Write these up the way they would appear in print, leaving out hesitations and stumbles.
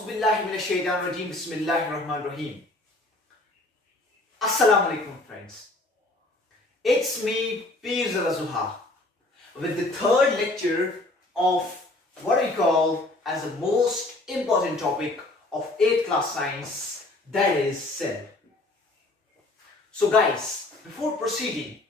MotivationAge Motivationage. Assalamu alaikum friends. It's me Pirzada Zuha with the third lecture of what we call as the most important topic of 8th class science, that is cell. So guys, before proceeding,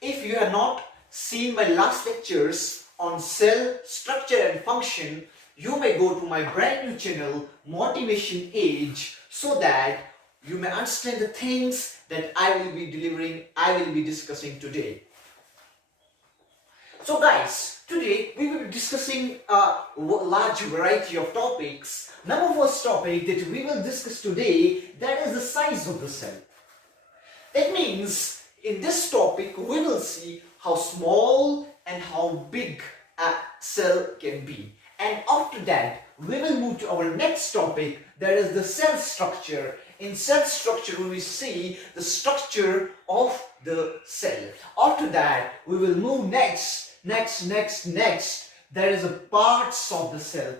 if you have not seen my last lectures on cell structure and function, you may go to my brand new channel MotivationAge so that you may understand the things that I will be delivering, I will be discussing today. So guys, today we will be discussing a large variety of topics. Number first topic that we will discuss today, that is the size of the cell. That means in this topic we will see how small and how big a cell can be. And after that, we will move to our next topic, that is the cell structure. In cell structure, we will see the structure of the cell. After that, we will move next. There is a parts of the cell.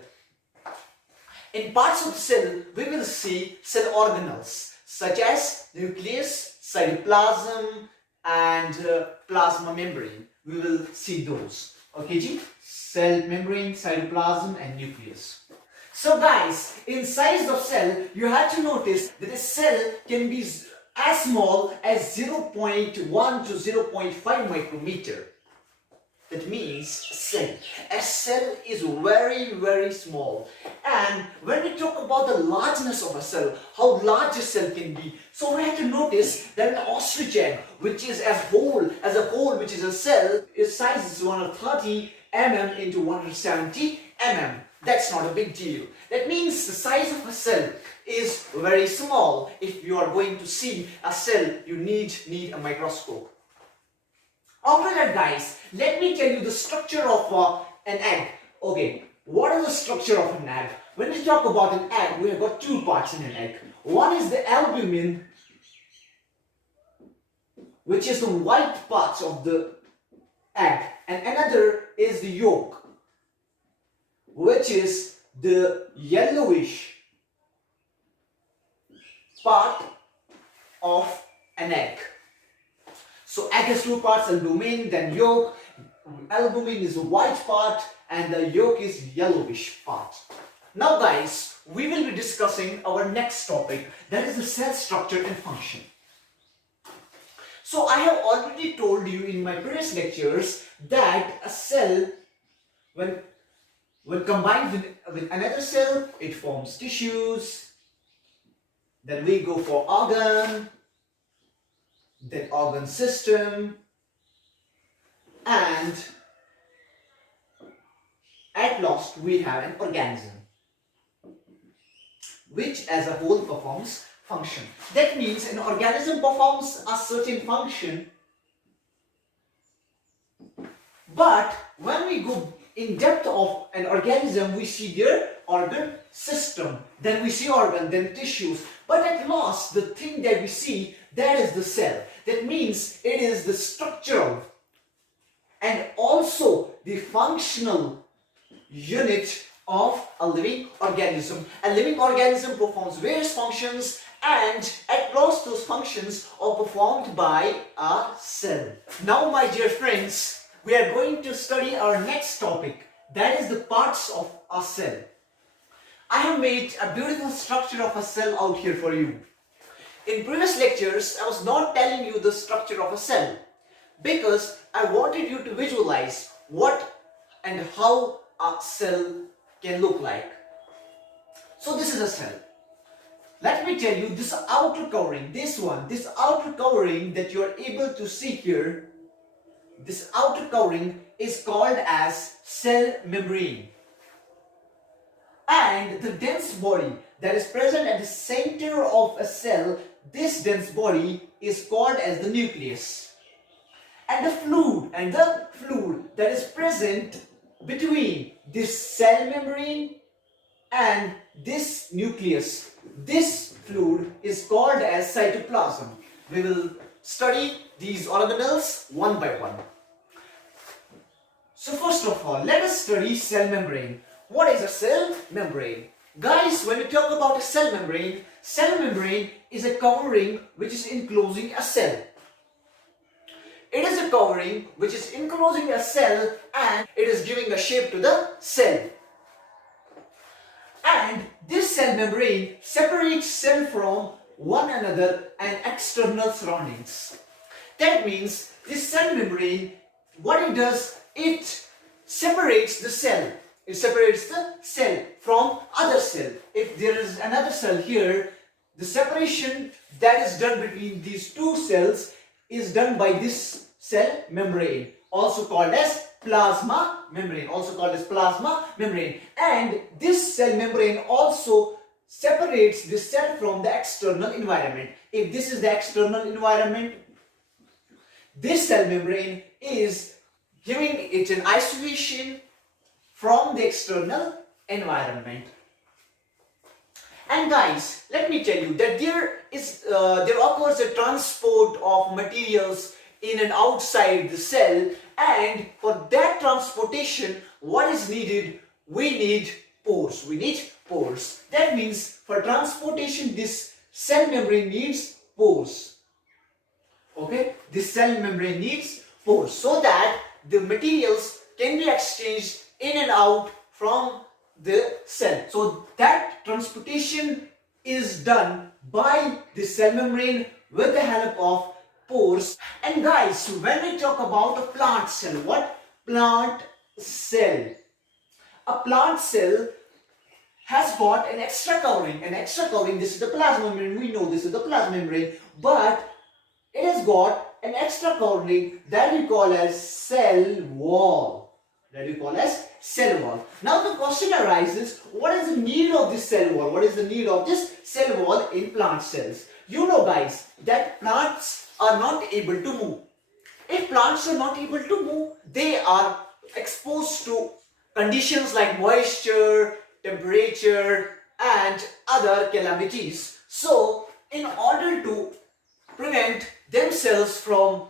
In parts of the cell, we will see cell organelles such as nucleus, cytoplasm, and plasma membrane. We will see those. Okay, Ji? Cell membrane, cytoplasm, and nucleus. So guys, in size of cell, you have to notice that a cell can be as small as 0.1 to 0.5 micrometer. That means a cell is very small. And when we talk about the largeness of a cell, how large a cell can be, so we have to notice that an ostrich egg, which is as a whole, which is a cell, its size is 130 mm into 170 mm. That's not a big deal. That means the size of a cell is very small. If you are going to see a cell, you need a microscope. After that, guys, let me tell you the structure of an egg. Okay, what is the structure of an egg? When we talk about an egg, we have got two parts in an egg. One is the albumin, which is the white parts of the egg, and another is the yolk, which is the yellowish part of an egg. So egg has two parts, albumin, then yolk. Albumin is the white part and the yolk is yellowish part. Now guys, we will be discussing our next topic, that is the cell structure and function. So I have already told you in my previous lectures that a cell, when combined with another cell, it forms tissues. Then we go for organ, then organ system, and at last we have an organism, which as a whole performs function. That means an organism performs a certain function, but when we go in depth of an organism, we see their organ system, then we see organ, then tissues, but at last the thing that we see, that is the cell. That means it is the structural and also the functional unit of a living organism. A living organism performs various functions, and at last those functions are performed by a cell. Now my dear friends, we are going to study our next topic, that is the parts of a cell. I have made a beautiful structure of a cell out here for you. In previous lectures, I was not telling you the structure of a cell because I wanted you to visualize what and how a cell can look like. So this is a cell. Let me tell you, this outer covering, this outer covering that you are able to see here, this outer covering is called as cell membrane. And the dense body that is present at the center of a cell, this dense body is called as the nucleus. And the fluid that is present between this cell membrane and this nucleus, this fluid is called as cytoplasm. We will study these organelles one by one. So first of all, let us study cell membrane. What is a cell membrane? Guys, when we talk about a cell membrane is a covering which is enclosing a cell. It is a covering which is enclosing a cell and it is giving a shape to the cell. And this cell membrane separates cell from one another and external surroundings. That means this cell membrane, what it does, it separates the cell. It separates the cell from other cell. If there is another cell here, the separation that is done between these two cells is done by this cell membrane, also called as plasma membrane, and this cell membrane also separates the cell from the external environment. If this is the external environment, this cell membrane is giving it an isolation from the external environment. And guys, let me tell you that there occurs a transport of materials in and outside the cell, and for that transportation, what is needed? We need pores. That means for transportation, this cell membrane needs pores. Okay, this cell membrane needs pores so that the materials can be exchanged in and out from the cell. So that transportation is done by the cell membrane with the help of pores. And guys, when we talk about a plant cell, what? Plant cell. A plant cell has got an extra covering. This is the plasma membrane. We know this is the plasma membrane, but it has got an extra covering that we call as cell wall. Now the question arises, what is the need of this cell wall? What is the need of this cell wall in plant cells? You know guys, that plants are not able to move. If plants are not able to move, they are exposed to conditions like moisture, temperature and other calamities. So in order to prevent themselves from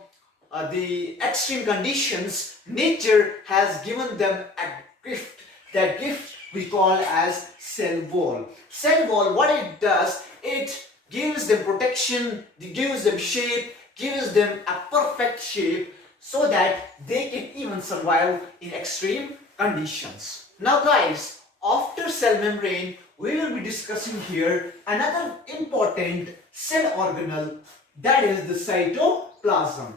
the extreme conditions, nature has given them a gift. That gift we call as cell wall. Cell wall, what it does, it gives them protection, it gives them shape, gives them a perfect shape so that they can even survive in extreme conditions. Now guys, after cell membrane, we will be discussing here another important cell organelle, that is the cytoplasm.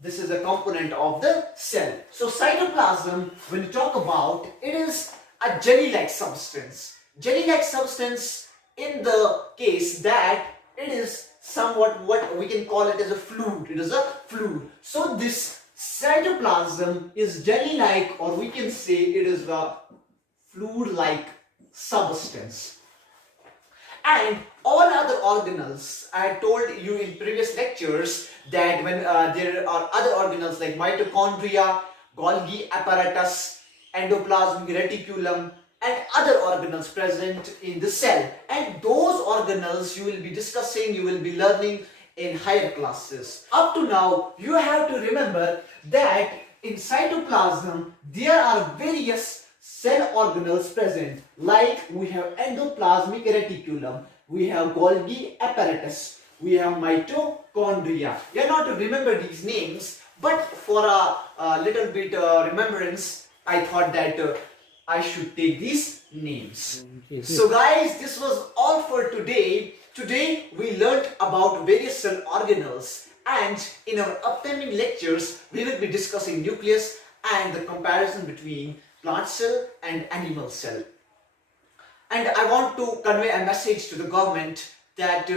This is a component of the cell. So cytoplasm, when you talk about, it is a jelly-like substance. Jelly-like substance in the case that it is somewhat what we can call it as a fluid. It is a fluid. So this cytoplasm is jelly-like, or we can say it is a fluid-like substance. And all other organelles, I told you in previous lectures that when there are other organelles like mitochondria, Golgi apparatus, endoplasmic reticulum and other organelles present in the cell, and those organelles you will be discussing, you will be learning in higher classes. Up to now, you have to remember that in cytoplasm there are various cell organelles present, like we have endoplasmic reticulum, we have Golgi apparatus, we have mitochondria. You are not to remember these names, but for a little bit remembrance, I thought that I should take these names. So guys, this was all for today. Today we learnt about various cell organelles, and in our upcoming lectures we will be discussing nucleus and the comparison between plant cell and animal cell. And I want to convey a message to the government that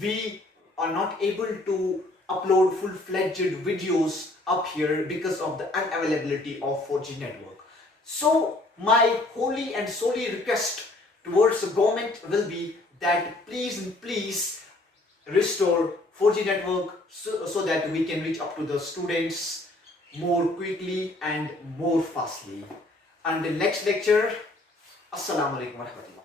we are not able to upload full-fledged videos up here because of the unavailability of 4G network. So my wholly and solely request towards the government will be that please restore 4G network so that we can reach up to the students more quickly and more fastly. Until next lecture, Assalamu alaikum warahmatullahi.